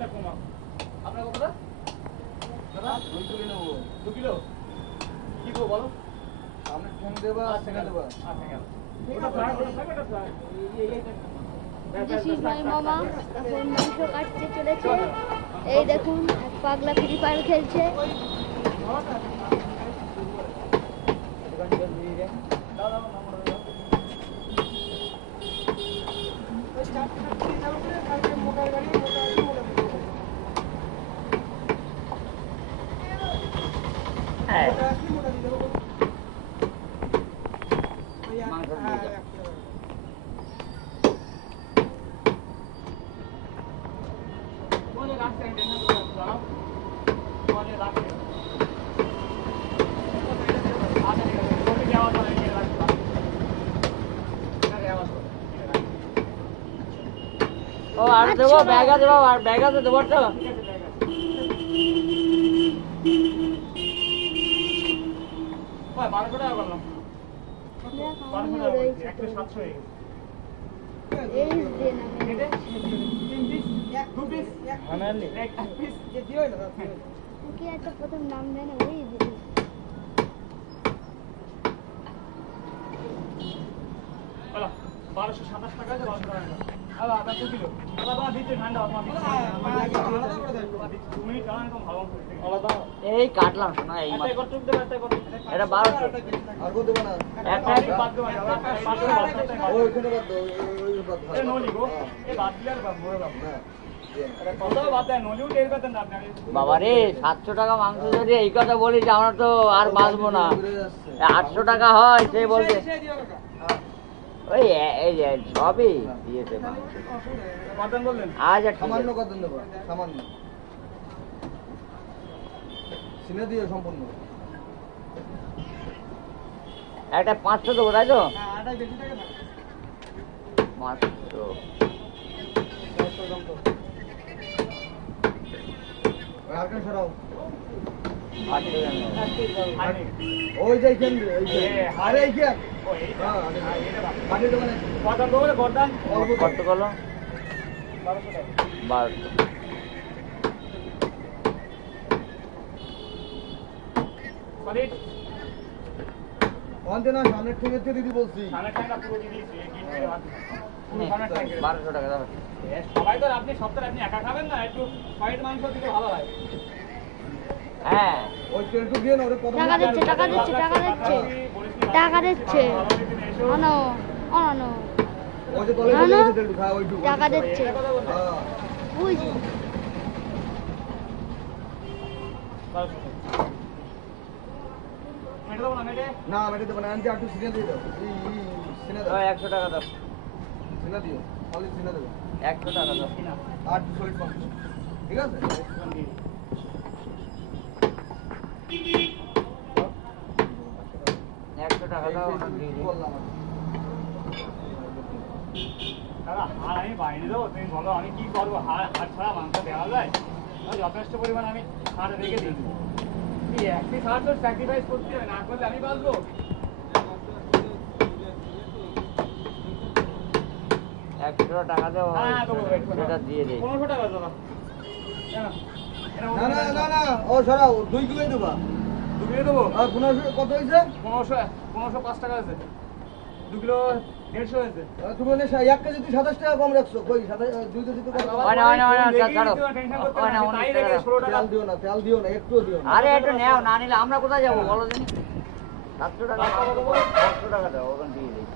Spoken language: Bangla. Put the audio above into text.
ওটা কমা আপনার কতটা দাদা 2 কিলো নেব 2 কিলো কি গো বলো সামনে ঠ্যাং দেবা ঠ্যাং দেবা আচ্ছা গেল ওটা ফ্রাই ওটা ফ্রাই জিসি ভাই মামা এখন মাংস কাটতে চলেছে। এই দেখুন এক পাগলা ফ্রি ফায়ার খেলছে। ও আর দেবো ব্যাগা দেবো আর ব্যাগা তো দেবো তো ভাই 1200 টাকা করলাম 1200 টাকা 107 হয়ে গেছে এই যে না দু পিস আনালি এক পিস যে দিও না কি একটা প্রথম নাম দেয় না ওই যে আলা 1227 টাকা আছে 1200 টাকা আলা আটা 2 কিলো আলা বাবা দিতে ঠান্ডা আমার আলাদা করে দেন 2 মিনিট টানা একদম ভালো আলাদা এই কাটলাম শোনা এই মাত্র একটা টুক দেব একটা কত এটা 1200 আর কত দেব না একটা বাদ দেব 500 বাদ ওই ওখানে বাদ দাও ওই বাদ দাও এ নলি গো এ বাদ দিলে আর মরে যাব না এটা কত বাদ দেন নলিও টের পেতেন না আপনি বাবা রে 700 টাকা মাংস যদি এই কথা বলিস আমরা তো আর বাঁচবো না। ঘুরে যাচ্ছে 800 টাকা হয় সে বলবে ওই এই যে সবই দিয়েছে মাংস কত বললেন আজ আর ঠিক সামান্য আছে। কত দেব সামান্য সিনে দিও সম্পূর্ণ একটা 500 দেবো তাই তো হ্যাঁ আটা বেশি টাকা না 500 600 দাম তো আর কেন সরাও 800 টাকা ওই যে কেন ওই যে আরে এই কেন ও এই হ্যাঁ এটা বাদ আরে দোকানে গর্দান দেবো গর্দান কত করলো 1200 টাকা 1200 সলিড অন্তে না সামনে থেকে দিদি বলছি সামনে টাকা পুরো দিয়ে দিয়েছি এই গিফট করে বাদ পুরো নে, সামনে টাকা 1200 টাকা দাও সবাই তো আপনি সপ্তাহে আপনি একা খাবেন না একটু হোয়াইট মাংস দিলে ভালো হয় হ্যাঁ ওই তেলটু দিয়ে না ওরে কত টাকা দিচ্ছে টাকা দিচ্ছে টাকা দিচ্ছে টাকা দিচ্ছে অনো অনো ওই যে তলে না, চলে না। গেছে তেলটু খাওয়া ওইটুকু টাকা দিচ্ছে হ্যাঁ বুঝি মেটে দেবো না মেটে না মেটে দেবো না আনতে একটু সিনে দিয়ে দাও সিনে দাও 100 টাকা দাও সিনে দিও খালি সিনে দেবো 100 টাকা দাও আর সলিড মাংস ঠিক আছে 100 টাকা দাও ওটা দিয়ে দিই। বললাম দাদা আর আমি বাইরে দেবো তুমি বলো আমি কি করবো হাড় ছাড়া মাংস দেওয়া যায় যথেষ্ট পরিমাণ আমি হাড় রেখে দিই কি একটি হাড় তো স্যাক্রিফাইস করতে হবে না করলে আমি বাঁচবো 100 টাকা দাও হ্যাঁ দেবো সেটা দিয়ে দিই 1500 টাকা দাদা না না না না ও সরাও 2 কিলো দেবা দুকিলো দেবো আর 1500 কত হইছে 1505 টাকা আছে 2 কিলো 150 হয়েছে তুমি মানে 1 কেজি 27 টাকা কম রাখছো কই 2 কেজি তো কম ওই না, ছাড়ো। ওই না, তাই 19 রেখে টাকা। 16 টাকা তেল দিও না একটুও দিও না আরে একটু নেও না নিলে আমরা কোথায় যাবো বলো দিনি 700 টাকা 700 টাকা দাও ওখান দিয়ে দিই